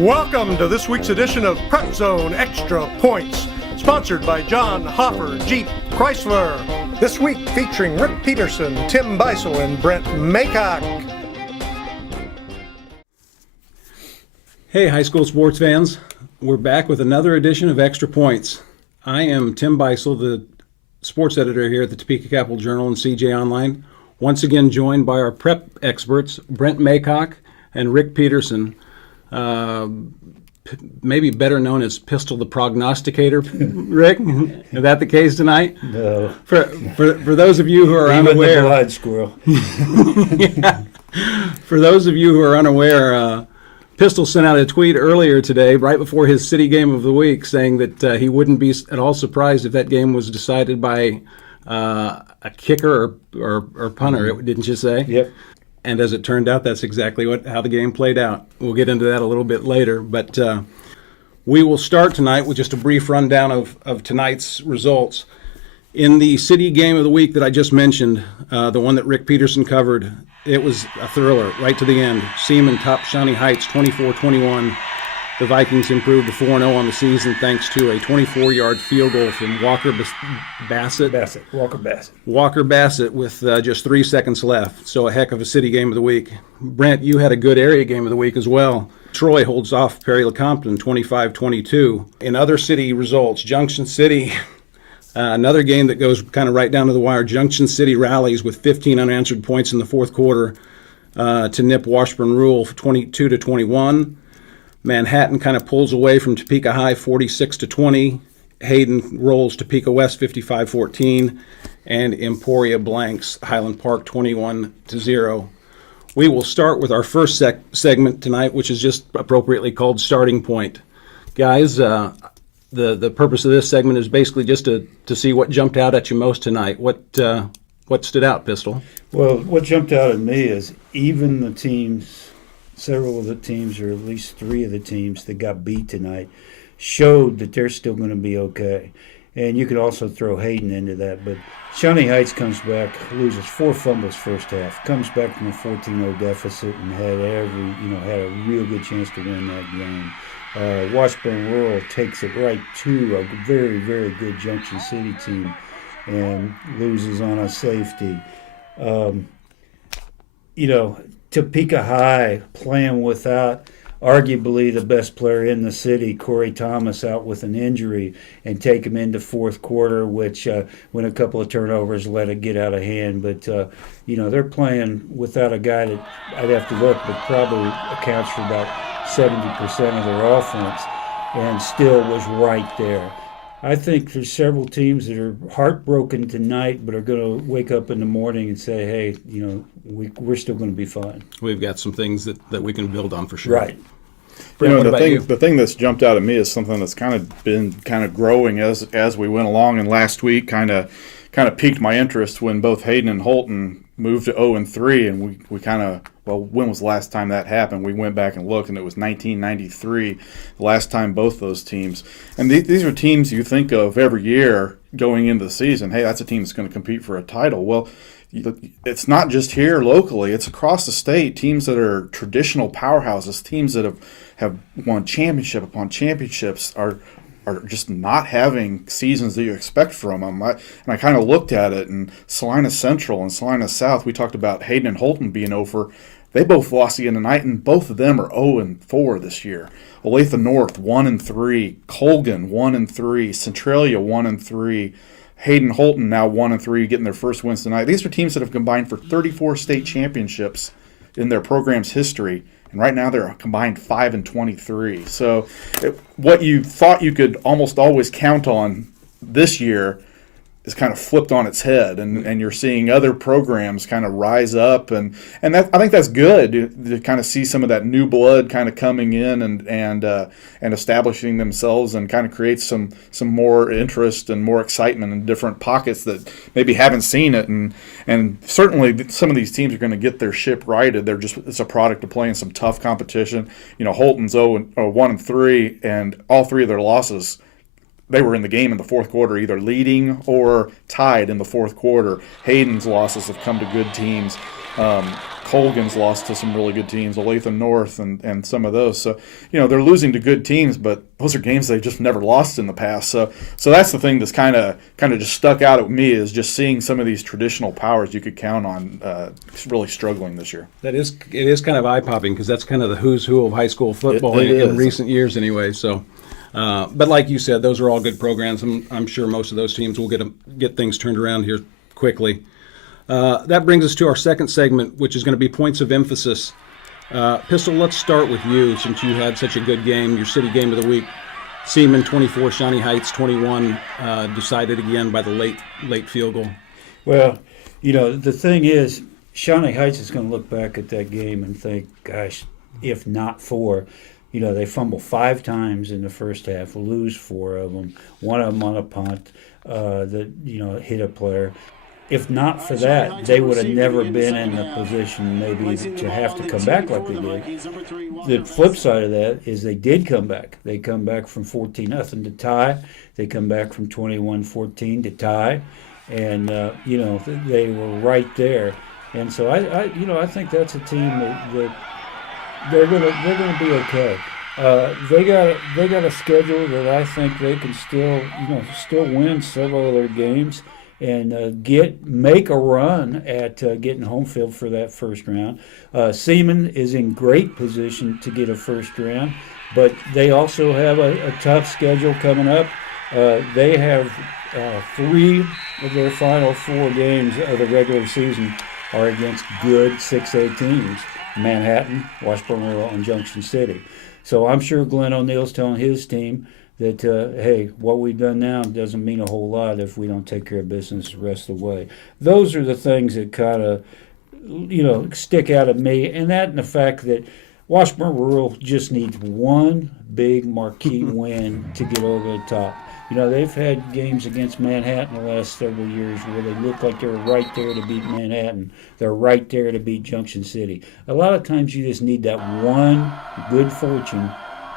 Welcome to this week's edition of Prep Zone Extra Points, sponsored by John Hoffer Jeep Chrysler. This week featuring Rick Peterson, Tim Bisel, and Brent Maycock. Hey, high school sports fans. We're back with another edition of Extra Points. I am Tim Bisel, the sports editor here at the Topeka Capital-Journal and CJ Online. Once again joined by our prep experts, Brent Maycock and Rick Peterson. Maybe better known as Pistol the Prognosticator. Rick, is that the case tonight? No. For those of you who are unaware, the blind squirrel. Yeah. For those of you who are unaware, Pistol sent out a tweet earlier today, right before his city game of the week, saying that he wouldn't be at all surprised if that game was decided by a kicker or punter. Didn't you say? Yep. And as it turned out, that's exactly how the game played out. We'll get into that a little bit later. But we will start tonight with just a brief rundown of tonight's results. In the city game of the week that I just mentioned, the one that Rick Peterson covered, it was a thriller right to the end. Seaman topped Shawnee Heights 24-21. The Vikings improved to 4-0 on the season thanks to a 24-yard field goal from Walker Bassett with just 3 seconds left. So a heck of a city game of the week. Brent, you had a good area game of the week as well. Troy holds off Perry-Lecompton 25-22. In other city results, Junction City, another game that goes kind of right down to the wire. Junction City rallies with 15 unanswered points in the fourth quarter to nip Washburn Rural 22-21. Manhattan kind of pulls away from Topeka High 46-20. Hayden rolls Topeka West 55-14. And Emporia blanks Highland Park 21-0. We will start with our first segment tonight, which is just appropriately called Starting Point. Guys, the purpose of this segment is basically just to see what jumped out at you most tonight. What stood out, Pistol? Well, what jumped out at me is even the teams, several of the teams, or at least 3 of the teams that got beat tonight, showed that they're still going to be okay. And you could also throw Hayden into that. But Shawnee Heights comes back, loses 4 fumbles first half, comes back from a 14-0 deficit and had a real good chance to win that game. Washburn Rural takes it right to a very, very good Junction City team and loses on a safety. Topeka High playing without arguably the best player in the city, Corey Thomas, out with an injury, and take him into fourth quarter, which when a couple of turnovers let it get out of hand. But, they're playing without a guy that I'd have to look, but probably accounts for about 70% of their offense, and still was right there. I think there's several teams that are heartbroken tonight, but are going to wake up in the morning and say, hey, we're still going to be fine. We've got some things that we can build on for sure. Right. Brent, the thing that's jumped out at me is something that's kind of been growing as we went along, and last week kind of piqued my interest when both Hayden and Holton moved to 0-3, and we kind of, when was the last time that happened? We went back and looked, and it was 1993, the last time both those teams. And these are teams you think of every year going into the season. Hey, that's a team that's going to compete for a title. Well, it's not just here locally. It's across the state. Teams that are traditional powerhouses, teams that have won championship upon championships are just not having seasons that you expect from them. I kind of looked at it, and Salina Central and Salina South, we talked about Hayden and Holton being over. They both lost again tonight, and both of them are 0-4 this year. Olathe North 1-3, Colgan 1-3, Centralia 1-3. Hayden Holton now 1-3, getting their first wins tonight. These are teams that have combined for 34 state championships in their program's history, and right now they're a combined 5-23. So what you thought you could almost always count on this year is kind of flipped on its head, and you're seeing other programs kind of rise up, and that, I think that's good to kind of see some of that new blood kind of coming in and establishing themselves, and kind of create some more interest and more excitement in different pockets that maybe haven't seen it, and certainly some of these teams are going to get their ship righted. It's a product of playing some tough competition. Holton's 1-3, and all 3 of their losses, they were in the game in the fourth quarter, either leading or tied in the fourth quarter. Hayden's losses have come to good teams. Colgan's lost to some really good teams, Olathe North and some of those. So, they're losing to good teams, but those are games they've just never lost in the past. So that's the thing that's kind of just stuck out at me, is just seeing some of these traditional powers you could count on really struggling this year. It is kind of eye-popping, because that's kind of the who's who of high school football It in is. recent years anyway. So, but like you said, those are all good programs. I'm sure most of those teams will get things turned around here quickly. That brings us to our second segment, which is going to be points of emphasis. Pistol, let's start with you, since you had such a good game, your city game of the week. Seaman 24, Shawnee Heights 21, decided again by the late field goal. Well, the thing is, Shawnee Heights is going to look back at that game and think, gosh, if not for, they fumble 5 times in the first half, lose 4 of them, one of them on a punt that, hit a player. If not for that, they would have never been in the position maybe to have to come back like they did. The flip side of that is they did come back. They come back from 14-0 to tie. They come back from 21-14 to tie. And, they were right there. And so I think that's a team that they're gonna be okay. They got a schedule that I think they can still win several of their games and make a run at getting home field for that first round. Seaman is in great position to get a first round, but they also have a tough schedule coming up. They have 3 of their final 4 games of the regular season are against good 6A teams: Manhattan, Washburn Rural, and Junction City. So I'm sure Glenn O'Neill's telling his team that, hey, what we've done now doesn't mean a whole lot if we don't take care of business the rest of the way. Those are the things that kind of, stick out at me. And that and the fact that Washburn Rural just needs one big marquee win to get over the top. They've had games against Manhattan the last several years where they look like they're right there to beat Manhattan. They're right there to beat Junction City. A lot of times you just need that one good fortune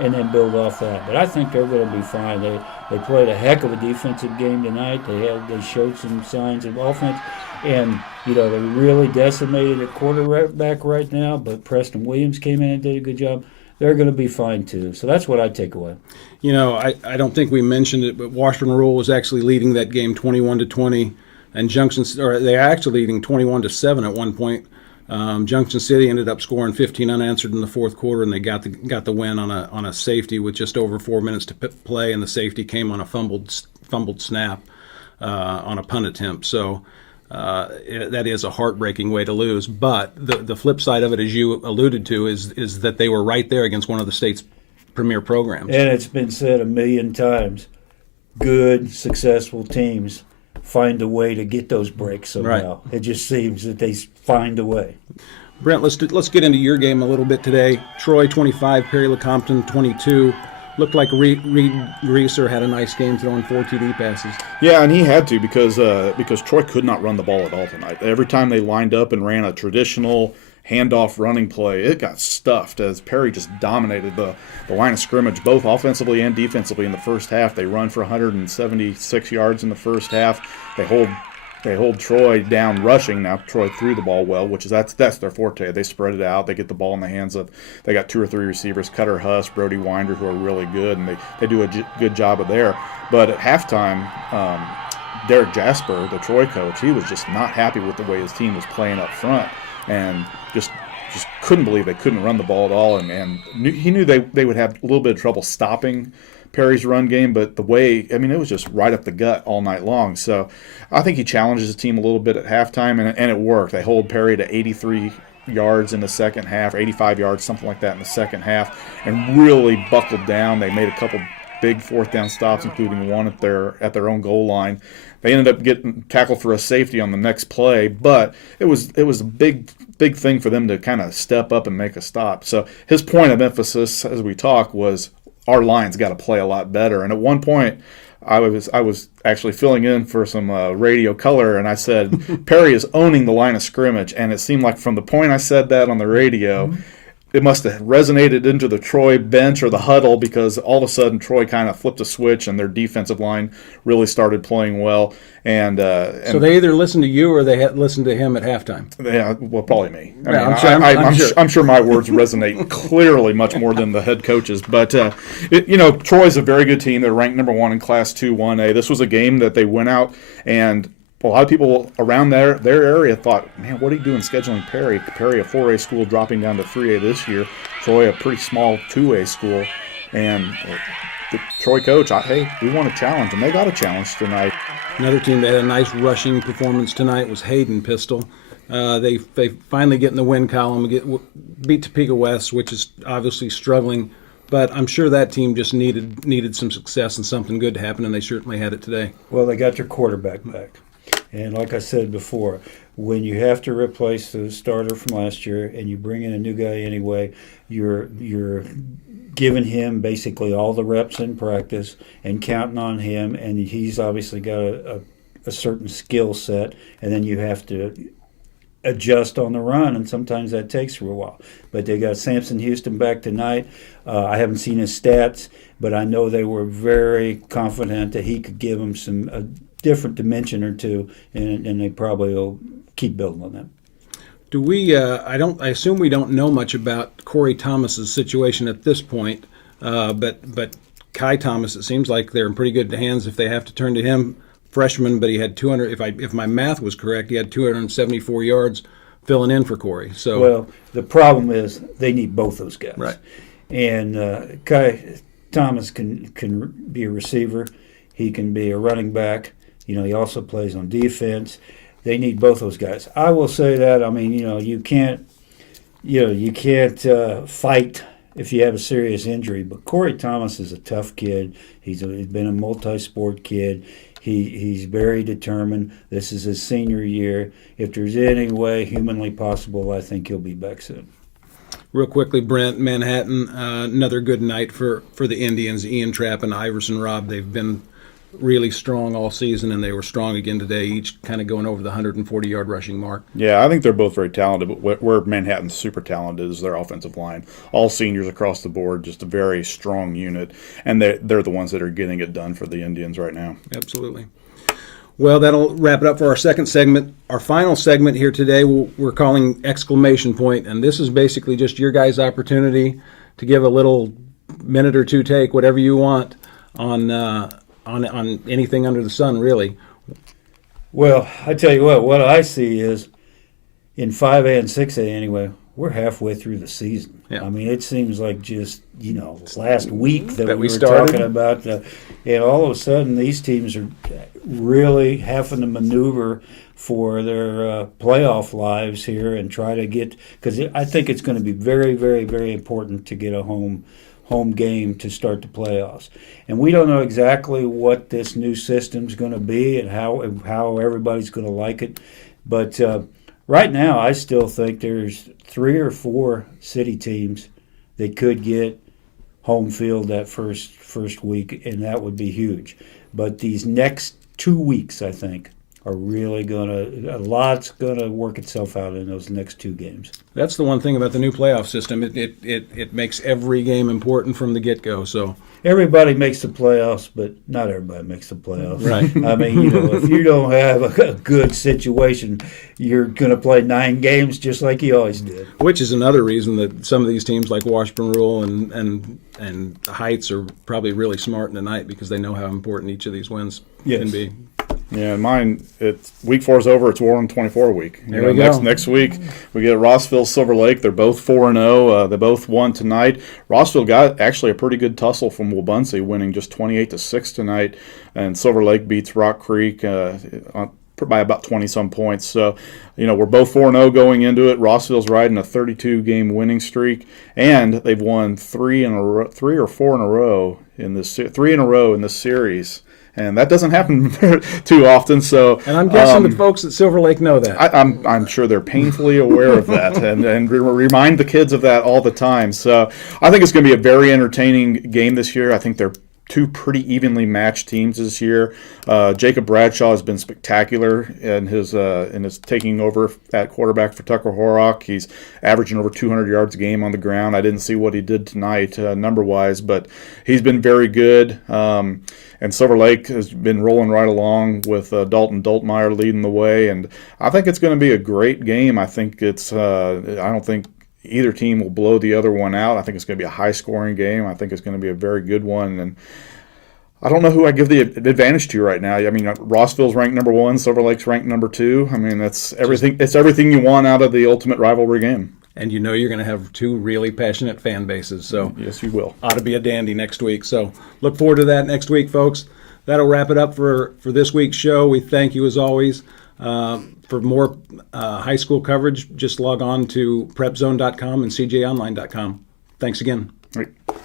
and then build off that. But I think they're going to be fine. They played a heck of a defensive game tonight. They showed some signs of offense. And, they really decimated at quarterback right now, but Preston Williams came in and did a good job. They're going to be fine, too. So that's what I take away. I don't think we mentioned it, but Washburn Rural was actually leading that game 21-20, and they're actually leading 21-7 at one point. Junction City ended up scoring 15 unanswered in the fourth quarter, and they got the win on a safety with just over 4 minutes to play, and the safety came on a fumbled snap on a punt attempt. So that is a heartbreaking way to lose. But the flip side of it, as you alluded to, is that they were right there against one of the state's premier programs. And it's been said a million times, good, successful teams find a way to get those breaks somehow. Right. It just seems that they find a way. Brent, let's get into your game a little bit today. Troy 25, Perry-Lecompton 22. Looked like Reed Greaser had a nice game throwing 4 TD passes. Yeah, and he had to because Troy could not run the ball at all tonight. Every time they lined up and ran a traditional handoff running play, it got stuffed as Perry just dominated the line of scrimmage, both offensively and defensively in the first half. They run for 176 yards in the first half. They hold Troy down rushing. Now Troy threw the ball well, which is that's their forte. They spread it out. They get the ball in the hands of. They got 2 or 3 receivers: Cutter Huss, Brody Winder, who are really good, and they do a good job of there. But at halftime, Derek Jasper, the Troy coach, he was just not happy with the way his team was playing up front, and just couldn't believe they couldn't run the ball at all. And he knew they would have a little bit of trouble stopping Perry's run game, but it was just right up the gut all night long. So I think he challenges his team a little bit at halftime, and it worked. They hold Perry to 83 yards in the second half, 85 yards, something like that in the second half, and really buckled down. They made a couple big fourth down stops, including one at their own goal line. They ended up getting tackled for a safety on the next play, but it was a big thing for them to kind of step up and make a stop. So his point of emphasis as we talk was our line's got to play a lot better. And at one point, I was actually filling in for some radio color, and I said, Perry is owning the line of scrimmage. And it seemed like from the point I said that on the radio, it must have resonated into the Troy bench or the huddle, because all of a sudden Troy kind of flipped a switch and their defensive line really started playing well. And so they either listened to you or they had listened to him at halftime. Yeah, well, probably me. I'm sure my words resonate clearly much more than the head coaches. But Troy's a very good team. They're ranked number 1 in Class 2 1A. This was a game that they went out, and a lot of people around their area thought, man, what are you doing scheduling Perry? Perry, a 4A school, dropping down to 3A this year. Troy, a pretty small 2A school, and the Troy coach, hey, we want a challenge, and they got a challenge tonight. Another team that had a nice rushing performance tonight was Hayden Pistol. They finally get in the win column, beat Topeka West, which is obviously struggling, but I'm sure that team just needed some success and something good to happen, and they certainly had it today. Well, they got their quarterback back. And like I said before, when you have to replace the starter from last year and you bring in a new guy anyway, you're giving him basically all the reps in practice and counting on him, and he's obviously got a certain skill set, and then you have to adjust on the run, and sometimes that takes for a while. But they got Samson Houston back tonight. I haven't seen his stats, but I know they were very confident that he could give them some different dimension or two, and they probably will keep building on that. Do we? I assume we don't know much about Corey Thomas's situation at this point, but Kai Thomas, it seems like they're in pretty good hands if they have to turn to him. Freshman, but he had 200. If my math was correct, he had 274 yards filling in for Corey. So well, the problem is they need both those guys. Right. And Kai Thomas can be a receiver. He can be a running back. He also plays on defense. They need both those guys. I will say that. I mean, you can't fight if you have a serious injury. But Corey Thomas is a tough kid. He's been a multi-sport kid. He's very determined. This is his senior year. If there's any way humanly possible, I think he'll be back soon. Real quickly, Brent, Manhattan, another good night for the Indians. Ian Trapp and Iverson Robb, they've been really strong all season, and they were strong again today, each kind of going over the 140-yard rushing mark. Yeah, I think they're both very talented, but where Manhattan's super talented is their offensive line. All seniors across the board, just a very strong unit, and they're the ones that are getting it done for the Indians right now. Absolutely. Well, that'll wrap it up for our second segment. Our final segment here today we're calling Exclamation Point, and this is basically just your guys' opportunity to give a little minute or two take, whatever you want, on anything under the sun, really. Well, I tell you what I see is in 5A and 6A anyway, we're halfway through the season. Yeah. I mean, it seems like just, last week that we were started. talking about, and all of a sudden these teams are really having to maneuver for their playoff lives here and try to get, because I think it's going to be very, very, very important to get a home game to start the playoffs. And we don't know exactly what this new system's going to be and how everybody's going to like it. But right now, I still think there's 3 or 4 city teams that could get home field that first week, and that would be huge. But these next 2 weeks, I think, are really a lot's going to work itself out in those next 2 games. That's the one thing about the new playoff system. It makes every game important from the get-go. So everybody makes the playoffs, but not everybody makes the playoffs. Right. I mean, if you don't have a good situation, you're going to play 9 games just like you always did. Which is another reason that some of these teams like Washburn Rural and Heights are probably really smart tonight, because they know how important each of these wins can be. Yeah, mine, it's week 4 is over. It's War on 24 week. There we go. Next week, we get Rossville, Silver Lake. They're both 4-0. They both won tonight. Rossville got actually a pretty good tussle from Wabunsee, winning just 28-6 tonight. And Silver Lake beats Rock Creek by about 20-some points. So, we're both 4-0 going into it. Rossville's riding a 32-game winning streak, and they've won 3 or 4 in a row in this 3 in a row in this series. And that doesn't happen too often. So, and I'm guessing the folks at Silver Lake know that. I'm sure they're painfully aware of that and remind the kids of that all the time. So I think it's going to be a very entertaining game this year. I think they're two pretty evenly matched teams this year. Jacob Bradshaw has been spectacular in his taking over at quarterback for Tucker Horrock. He's averaging over 200 yards a game on the ground. I didn't see what he did tonight number-wise, but he's been very good. And Silver Lake has been rolling right along with Dalton Doltmeyer leading the way, and I think it's going to be a great game. I think I don't think either team will blow the other one out. I think it's going to be a high-scoring game. I think it's going to be a very good one, and I don't know who I give the advantage to right now. I mean, Rossville's ranked number 1, Silver Lake's ranked number 2. I mean, that's everything. It's everything you want out of the ultimate rivalry game. And you know you're going to have two really passionate fan bases, so yes, you will. Ought to be a dandy next week. So look forward to that next week, folks. That'll wrap it up for this week's show. We thank you as always. For more high school coverage, just log on to prepzone.com and cjonline.com. Thanks again. All right.